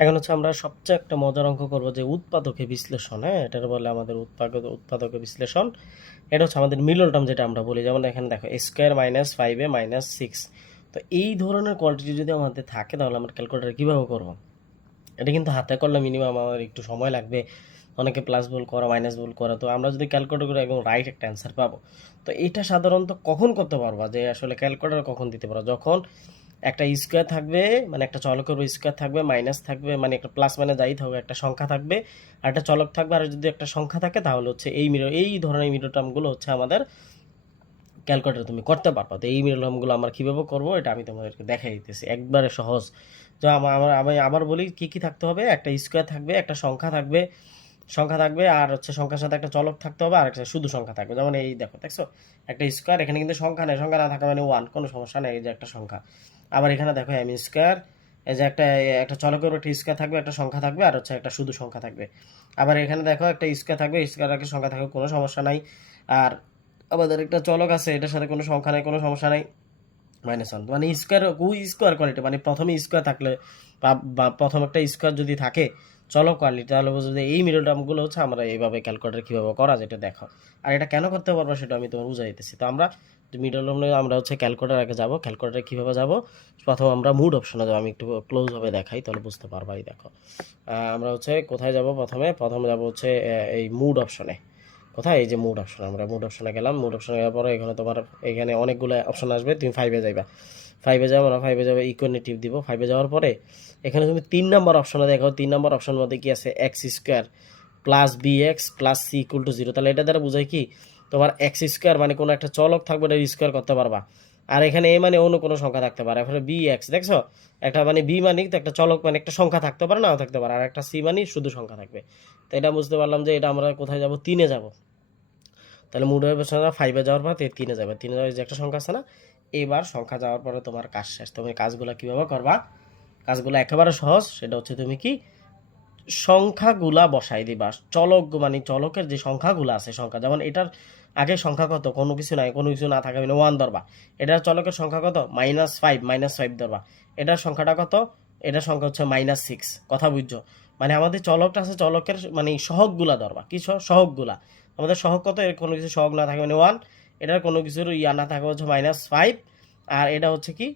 এখন হচ্ছে আমরা সবচেয়ে একটা মজার অঙ্ক করবো যে উৎপাদকে বিশ্লেষণ। হ্যাঁ, এটার বলে আমাদের উৎপাদকে বিশ্লেষণ। এটা হচ্ছে আমাদের মিডল টার্ম যেটা আমরা বলি, যেমন এখানে দেখো স্কোয়ার মাইনাস 5a মাইনাস 6। তো এই ধরনের কোয়ান্টিটি যদি আমাদের থাকে তাহলে আমরা ক্যালকুলেটার কীভাবে করবো? এটা কিন্তু হাতে করলে মিনিমাম আমার একটু সময় লাগবে, অনেকে প্লাস ভুল করা মাইনাস ভুল করা। তো আমরা যদি ক্যালকুলেট করে একদম রাইট একটা অ্যান্সার পাবো। তো এটা সাধারণত কখন করতে পারবা, যে আসলে ক্যালকুলেটার কখন দিতে পারো? যখন একটা স্কোয়ার থাকবে, মানে একটা চলকের স্কোয়ার থাকবে, মাইনাস থাকবে, মানে একটা প্লাস মানে যাই থাকবে, একটা সংখ্যা থাকবে আর একটা চলক থাকবে, আর যদি একটা সংখ্যা থাকে তাহলে হচ্ছে এই ধরনের মিডল টার্মগুলো হচ্ছে আমাদের ক্যালকুলেটর তুমি করতে পারবা। তো এই মিডল টার্মগুলো আমরা কীভাবে করবো এটা আমি তোমাদেরকে দেখাই দিতেছি, একবারে সহজ। তো আমি আবার বলি কী কী থাকতে হবে। একটা স্কোয়ার থাকবে, একটা সংখ্যা থাকবে আর হচ্ছে সংখ্যার সাথে একটা চলক থাকতে হবে, আর একটা শুধু সংখ্যা থাকবে। যেমন এই দেখো, দেখছো একটা স্কোয়ার, এখানে কিন্তু সংখ্যা নেই, সংখ্যা না থাকা মানে ওয়ান, কোনো সমস্যা নেই, এই যে একটা সংখ্যা। আবার এখানে দেখো এম স্কোয়ার, এই যে একটা চলকের একটা স্কোয়ার থাকবে, একটা সংখ্যা থাকবে আর হচ্ছে একটা শুধু সংখ্যা থাকবে। আবার এখানে দেখো একটা স্কোয়ার থাকবে, স্কোয়ার একটা সংখ্যা থাকবে, কোনো সমস্যা নাই। আর আমাদের একটা চলক আছে, এটার সাথে কোনো সংখ্যা নাই, কোনো সমস্যা নাই, -1। মানে স্কোয়ার কোয়ালিটি, মানে প্রথমে স্কোয়ার থাকলে বা প্রথম একটা স্কোয়ার যদি থাকে চলক কোয়ালিটি, তাহলে বুঝো যে এই মিডল টার্মগুলো হচ্ছে আমরা এইভাবে ক্যালকুলেটর কীভাবে করা যেটা দেখো। আর এটা কেন করতে পারবো সেটা আমি তোমার বুঝাই দিতেছি। তো আমরা মিডল টার্মে আমরা হচ্ছে ক্যালকুলেটর আগে যাবো। ক্যালকুলেটর কীভাবে যাবো? প্রথম আমরা মুড অপশনে যাবো, আমি একটু ক্লোজভাবে দেখাই তাহলে বুঝতে পারবা। এই দেখো, আমরা হচ্ছে কোথায় যাব? প্রথমে যাব হচ্ছে এই মুড অপশনে। কোথায়? এই যে মুড অপশন, আমরা মুড অপশনে গেলাম। মুড অপশনে যাওয়ার পরে এখানে তোমার এখানে অনেকগুলো অপশন আসবে, তুমি 5-এ যাইবা। 5-এ যাবো না, 5-এ যাবে ইকুয়ালিটিভ দিব। 5-এ যাওয়ার পরে এখানে তুমি 3 নম্বর অপশনে দেখো, 3 নম্বর অপশনের মধ্যে কি আছে? X square plus b x plus c equal to 0। তাহলে এটা দ্বারা বোঝায় কি? তোমার এক্স স্কোয়ার মানে কোনো একটা চলক থাকবে, এটা স্কোয়ার করতে পারবা। আর এখানে এ মানে অন্য কোনো সংখ্যা থাকতে পারে। এখানে বি এক্স, দেখছো একটা মানে বি মানে তো একটা চলক, মানে একটা সংখ্যা থাকতে পারে, নাও থাকতে পারে। আর একটা সি মানে শুধু সংখ্যা থাকবে। তো এটা বুঝতে পারলাম যে এটা আমরা কোথায় যাব? 3-এ যাব। তাহলে মুড ওয়েব পেছনে 5-এ যাওয়ার পর 3-এ যাবে। 3-এ যাওয়ার যে একটা সংখ্যা আছে না, এবার সংখ্যা যাওয়ার পরে তোমার কাজ শেষ। তুমি কাজগুলো কীভাবে করবা? কাজগুলো একেবারে সহজ। সেটা হচ্ছে তুমি কি সংখ্যাগুলা বসাই দিবা। চলক মানে চলকের যে সংখ্যাগুলো আছে, সংখ্যা যেমন এটার আগে সংখ্যা কত? কোনো কিছু নাই, কোনো কিছু না থাকা মানে 1 ধরবা। এটার চলকের সংখ্যা কত? -5 ধরবা। এটার সংখ্যাটা কত? এটার সংখ্যা হচ্ছে -6। কথা বুঝছো? মানে আমাদের চলকটা আছে, চলকের মানে সহগগুলা ধরবা। কি সহগগুলা? আমাদের সহগ কত? এর কোনো কিছু সহগ না থাকে মানে 1। এটার কোনো কিছুর ইয়া না থাকে হচ্ছে -5। আর এটা হচ্ছে কি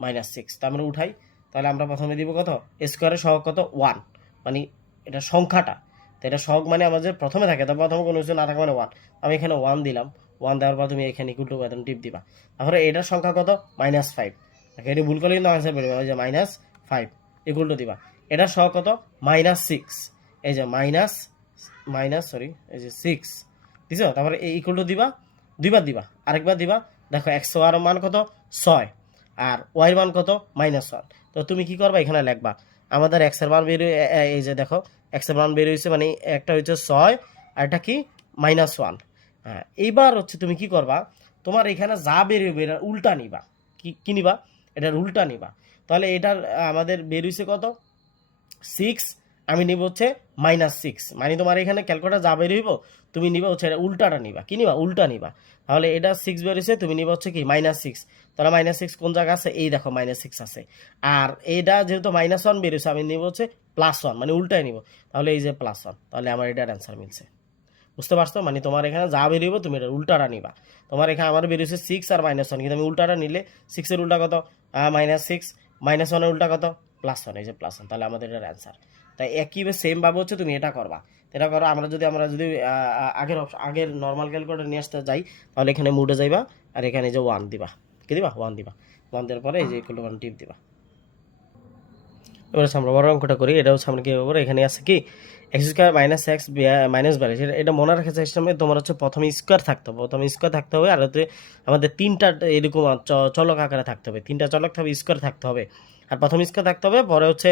-6। তা আমরা উঠাই। তাহলে আমরা প্রথমে দিব কত? স্কোয়ারের সহগ কত? 1। মানে এটা সংখ্যাটা, তো এটা সহগ মানে আমাদের প্রথমে থাকে, তারপর প্রথমে কোনো কিছু না থাকে মানে 1। আমি এখানে 1 দিলাম। 1 দেওয়ার পর তুমি এখানে ইকুয়াল টু বাটন টিপ দিবা। তারপরে এটার সংখ্যা কত? -5। এটি ভুল করলে কিন্তু আনসার বেরোবে, ওই যে -5 ইকুয়াল টু দিবা। এটার সহগ কত? -6। এই যে এই যে 6 দিছো। তারপরে এই ইকুয়াল টু দিবা, দুইবার দিবা, আরেকবার দিবা। দেখো এক্স ওয়ার মান কত? 6। আর ওয়াই মান কত? -1। তো তুমি কি করবা? এখানে লিখবা আমাদের এক্স এর মান বেরিয়ে, এই যে দেখো এক্স এর মান বের হয়েছে, মানে একটা হচ্ছে 6 আর এটা কি -1। হ্যাঁ, এইবার হচ্ছে তুমি কি করবা? তোমার এখানে যা বেরোবে এটা উল্টা নিবা। কি নিবা? এটার উল্টা নিবা। তাহলে এটার আমাদের বের হয়েছে কত? 6। আমি নিব হচ্ছে -6। মানে তোমার এখানে ক্যালকুলেটার যা বের হইব তুমি নিবা হচ্ছে এটা উল্টাটা নিবা। কি নিবা? উল্টা নিবা। তাহলে এটা 6 বের হয়েছে, তুমি নিবা হচ্ছে কি -6। তাহলে -6 কোন জায়গা আছে? এই দেখো -6 আছে। আর এটা যেহেতু -1 বের হয়েছে, আমি নিব হচ্ছে +1, মানে উল্টাই নিব। তাহলে এই যে +1, তাহলে আমার এটার অ্যান্সার মিলছে। বুঝতে পারছো? মানে তোমার এখানে যা বেরিয়েবো তুমি এটা উল্টাটা নিবা। তোমার এখানে আমার বেরিয়েছে 6 আর -1, কিন্তু আমি উল্টাটা নিলে 6 এর উল্টা কত? -6। -1 এর উল্টা কত? +1। এই যে +1, তাহলে আমাদের এটার অ্যান্সার। তাই একই সেম ভাবে হচ্ছে তুমি এটা করবা। এটা করো। আমরা যদি আগের নর্মাল ক্যালকুলেটর নিয়ে আসতে যাই, তাহলে এখানে মুডে যাইবা আর এখানে যে 1 দিবা। কি দিবা? 1 দিবা। 1 দেওয়ার পরে এই যে ইকুয়াল টু 1 টিপ দিবা। এবার হচ্ছে আমরা বড় অঙ্কটা করি। এটা হচ্ছে আমরা কি করবো? এখানে আছে কি এক্স স্কোয়ার -x -22। এটা মনে রাখার চেষ্টা করবে। তোমার হচ্ছে প্রথমে স্কোয়ার থাকতে হবে, আর হচ্ছে আমাদের 3টা এরকম চলক আকারে থাকতে হবে। 3টা চলক থাকবে, স্কোয়ার থাকতে হবে। আর প্রথম স্কোয়ার থাকতে হবে, পরে হচ্ছে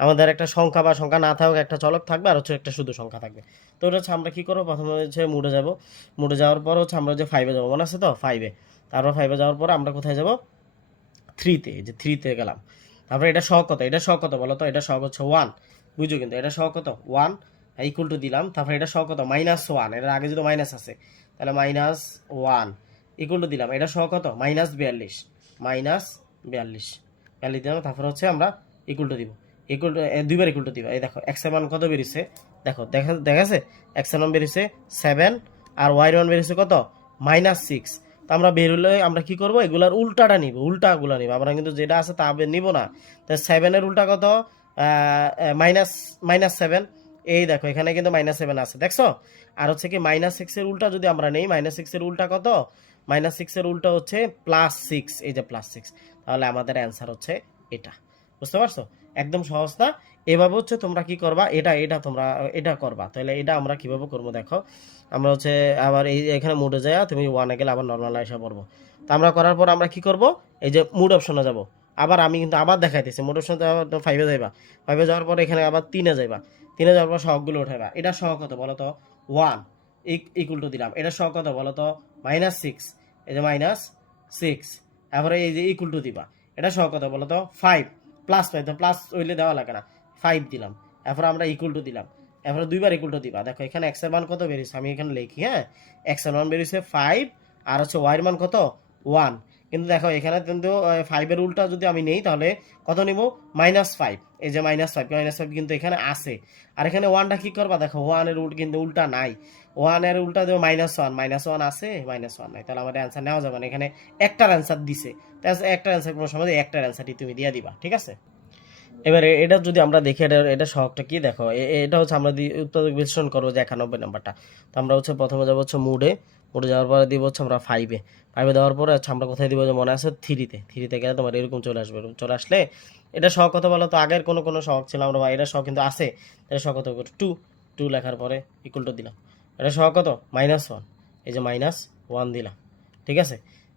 আমাদের একটা সংখ্যা বা সংখ্যা না থাকুক একটা চলক থাকবে, আর হচ্ছে একটা শুধু সংখ্যা থাকবে। তো এটা হচ্ছে আমরা কি করবো? প্রথমে হচ্ছে মুডে যাব। মুডে যাওয়ার পর হচ্ছে আমরা যে 5-এ যাবো, মনে আছে তো? 5-এ। তারপর 5-এ যাওয়ার পর আমরা কোথায় যাব? 3-তে। এই যে 3-তে গেলাম। তারপরে এটা সহগ কত? এটা সহগ কত বলো তো? এটা সহগ হচ্ছে 1। বুঝো? কিন্তু এটা সহগ কত? 1 ইকুয়াল টু দিলাম। তারপরে এটা সহগ কত? -1। এটার আগে যদি মাইনাস আছে তাহলে -1 ইকুয়াল টু দিলাম। এটা সহগ কত? -42। -42 দিলাম। তারপরে হচ্ছে আমরা ইকুয়াল টু দিব। ইকুয়াল টু দুইবার ইকুয়াল টু দিবা। এই দেখো এক্স এর মান কত বেরিয়েছে, দেখো দেখাছে এক্স এর মান বেরিয়েছে 7 আর ওয়াই এর মান বেরিয়েছে কত -6। তো আমরা বেরোলে আমরা কি করব, এগুলার উল্টাটা নিব, উল্টাগুলো নিব, আমরা কিন্তু যেটা আছে তা নিব না। তো 7 এর উল্টা কত, -7। এই দেখো এখানে কিন্তু -7 আছে, দেখছো। আর হচ্ছে কি -6 এর উল্টা যদি আমরা নেই, -6 এর উল্টা কত, -6 এর উল্টা হচ্ছে +6, এই যে +6। তাহলে আমাদের অ্যান্সার হচ্ছে এটা। বুঝতে পারছো, একদম সহজ না। এভাবে হচ্ছে তোমরা কি করবা, এটা তোমরা এটা করবা। তাহলে এটা আমরা কিভাবে করবো দেখো, আমরা হচ্ছে আবার এই এখানে মুডে যায়, তুমি 1 গেলে আবার নর্মাল এসে পড়বো। তো আমরা করার পর আমরা কি করব, এই যে মুড অপশনে যাব। আবার আমি কিন্তু আবার দেখাইতেছি, মুড অপশনে 5-এ যাইবা, 5-এ যাওয়ার পর এখানে আবার 3-এ যাইবা, 3-এ যাওয়ার পর সহগগুলো উঠাইবা। এটা সহ কত বলো তো, 1 ইকুয়াল টু দিলাম। এটা সহ কত বলো তো, -6, এই যে -6। তারপরে এই যে ইকুয়াল টু দিবা। এটা সহ কত বলো তো, 5 +5, তো প্লাস হইলে দেওয়া লাগে না, 5 দিলাম। এরপর আমরা ইকুয়াল টু দিলাম, এরপরে দুইবার ইকুয়াল টু দিবা। দেখো এখানে এক্স এর মান কত বেরিয়েছে, আমি এখানে লিখি, হ্যাঁ, এক্স এর মান বেরিয়েছে 5 আর হচ্ছে ওয়াই এর মান কত 1। কিন্তু দেখো এখানে কিন্তু 5 এর উল্টা যদি আমি নেই তাহলে কত নিব, -5। এই যে -5 কিন্তু এখানে আছে। আর এখানে 1টা কি করবা, দেখো 1 এর কিন্তু উল্টা নাই, 1 এর উল্টা দেবো -1, -1 আছে, -1 নাই, তাহলে আমাদের অ্যান্সার নেওয়া যাবে না। এখানে একটার অ্যান্সার দিছে, একটার অ্যান্সার কোনো সময় একটার অ্যান্সারটি তুমি দিয়ে দিবা, ঠিক আছে। এবারে এটা যদি আমরা দেখি, এটা সহগটা কি দেখো, এটা হচ্ছে আমরা উৎপাদক বিশ্লেষণ করবো যে 91 নাম্বারটা। তো আমরা হচ্ছে প্রথমে যাবো হচ্ছে মুডে যাওয়ার পরে দিব হচ্ছে আমরা 5-এ দেওয়ার পরে হচ্ছে আমরা কোথায় দিব, যে মনে আছে 3-তে গেলে তোমার এরকম চলে আসবে, চলে আসলে এটা সহগ কত বলো তো, আগের কোনো সহগ ছিল আমরা, এটা সহগ কিন্তু আছে, এটা সহগ কত, 2 লেখার পরে ইকুয়াল টু দিলাম। এটা সহগ কত, -1, এই যে -1 দিলাম, ঠিক আছে।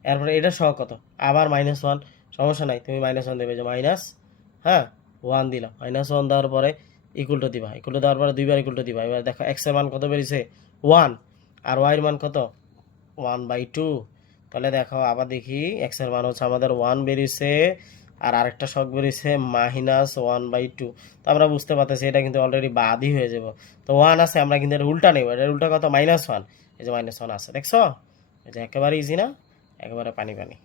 এরপরে এটা সহগ কত, আবার -1, সমস্যা নাই, তুমি -1 দেবে, যে হ্যাঁ 1 দিলাম, -1 দেওয়ার পরে ইকুয়াল টু দিবা, ইকুয়াল টু দেওয়ার পরে দুইবার ইকুয়াল টু দিবা। এবার দেখো এক্স এর মান কত বেরিয়েছে 1 আর ওয়াই এর মান কত 1/2। তাহলে দেখো আবার দেখি, এক্স এর মান হচ্ছে আমাদের 1 বেরিয়েছে আর আরেকটা শক বেরিয়েছে -1/2। তো আমরা বুঝতে পারতেছি এটা কিন্তু অলরেডি বাদই হয়ে যাব। তো 1 আছে, আমরা কিন্তু এটা উল্টা নেব, এটা উল্টা কত -1, এই যে -1 আছে, দেখছো, এই যে একেবারে ইজি না, একেবারে পানি পানি।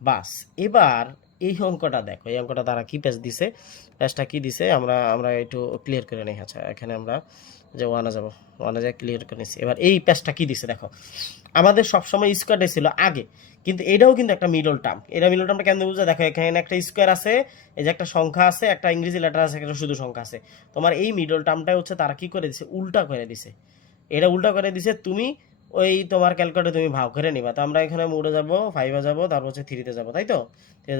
বাস, এবার এই অঙ্কটা দেখো, এই অঙ্কটা তারা কি পেজ দিছে, পেজটা কি দিছে আমরা একটু ক্লিয়ার করে নিই। আচ্ছা এখানে আমরা যে ওয়ানে যাব, ওয়ানে যা ক্লিয়ার করে নিচ্ছি। এবার এই পেজটা কি দিছে দেখো, আমাদের সবসময় স্কোয়ারটাই ছিল আগে, কিন্তু এটাও কিন্তু একটা মিডল টার্ম। এটা মিডল টার্মটা কেন বুঝা, দেখো এখানে একটা স্কোয়ার আছে, এই যে একটা সংখ্যা আছে, একটা ইংরেজি লেটার আছে, একটা শুধু সংখ্যা আছে। তোমার এই মিডল টার্মটাই হচ্ছে তারা কি করে দিছে, উল্টা করে দিছে। এটা উল্টা করে দিছে, তুমি ওই তোমার ক্যালকুলেটরে তুমি ভাগ করে নিবা। তো আমরা এখানে মোডে যাব, 5-এ যাবো, তারপর হচ্ছে 3-তে যাবো, তাই তো।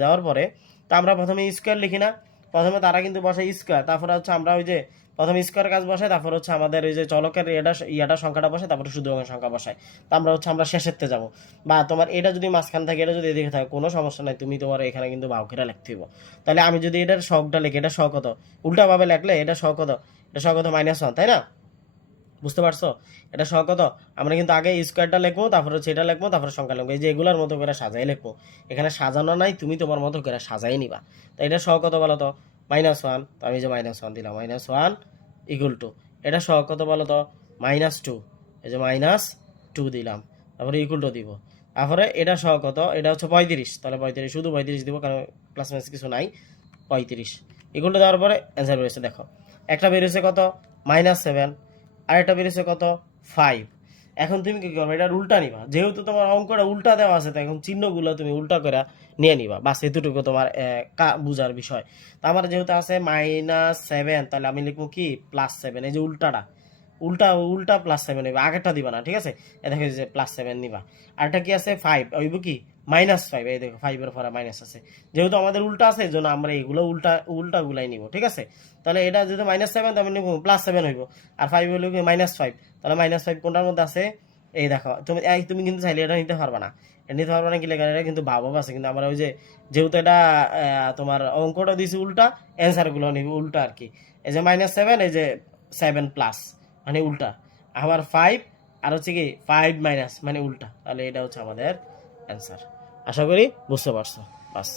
যাওয়ার পরে তো আমরা প্রথমে স্কোয়ার লিখি না, প্রথমে তারা কিন্তু বসায় স্কোয়ার, তারপরে হচ্ছে আমরা ওই যে প্রথমে স্কোয়ার কাজ বসাই, তারপর হচ্ছে আমাদের ওই যে চলকের ইয়াটা সংখ্যাটা বসায়, তারপরে শুধু অঙ্কের সংখ্যা বসায়। তো আমরা শেষেরতে যাবো, বা তোমার এটা যদি মাঝখান থাকে, এটা যদি এদিকে থাকে, কোনো সমস্যা নাই, তুমি তোমার এখানে কিন্তু ভাগ করে লিখতে হইব। তাহলে আমি যদি এটার শখটা লিখি, এটা শখ কত, উল্টাভাবে লিখলে এটা শখ কত, এটা শখ কত -1, তাই না। বুঝতে পারছো, এটা সহ কত, আমরা কিন্তু আগে স্কোয়ারটা লিখবো, তারপরে হচ্ছে এটা লিখবো, তারপরে সংখ্যা লিখবো, এই যে এগুলার মতো করে সাজাই লিখবো। এখানে সাজানো নাই, তুমি তোমার মতো করে সাজাই নিবা। তো এটা সহ কত বলো তো, -1, তো আমি যে -1 দিলাম, -1 ইকুয়াল টু, এটা সহ কত বলো তো, -2, এই যে -2 দিলাম, তারপরে ইকুয়াল টু দিব। তারপরে এটা সহ কত, এটা হচ্ছে 35, তাহলে 35 শুধু 35 দিব, কারণ প্লাস মাইনাস কিছু নাই, 35 ইকুয়াল টু দেওয়ার পরে অ্যান্সার বেরিয়েছে। দেখো একটা বেরিয়েছে কত, -7, আর এটা বেরিয়েছে কত, 5। এখন তুমি কি করবে, এটা উল্টা নিবা, যেহেতু তোমার অঙ্কটা উল্টা দেওয়া আছে, তো এখন চিহ্নগুলো তুমি উল্টা করে নিয়ে নিবা, বাস এতটুকু তোমার বুঝার বিষয়। তো আমার যেহেতু আছে -7, তাহলে আমি লিখবো কি +7, এই যে উল্টাটা, উল্টা উল্টা +7 নিবা, আগেরটা দিবা না, ঠিক আছে। এ দেখো যে +7 নিবা। আরটা কি আছে 5, ওইব কি -5, এই দেখো 5 এর পরে মাইনাস আছে, যেহেতু আমাদের উল্টা আছে এই জন্য আমরা এগুলো উল্টা গুলাই নিব, ঠিক আছে। তাহলে এটা যদি -7, তাহলে নিব +7 হইব, আর 5 হইল কি -5, তাহলে -5 কোনটার মধ্যে আছে, এই দেখো তুমি কিন্তু চাইলে এটা নিতে পারবা না, এটা নিতে পারবা না কি লেখা, এটা কিন্তু ভাব আছে, কিন্তু আমরা ওই যে যেহেতু এটা তোমার অঙ্কটা দিয়েছি উল্টা, অ্যান্সার গুলো নিব উল্টা আর কি। এই যে -7, এই যে 7+, মানে উল্টা, আবার 5, আর হচ্ছে কি 5 মাইনাস মানে উল্টা, তাহলে এটা হচ্ছে আমাদের অ্যান্সার। আশা করি বুঝতে পারছো, বাস।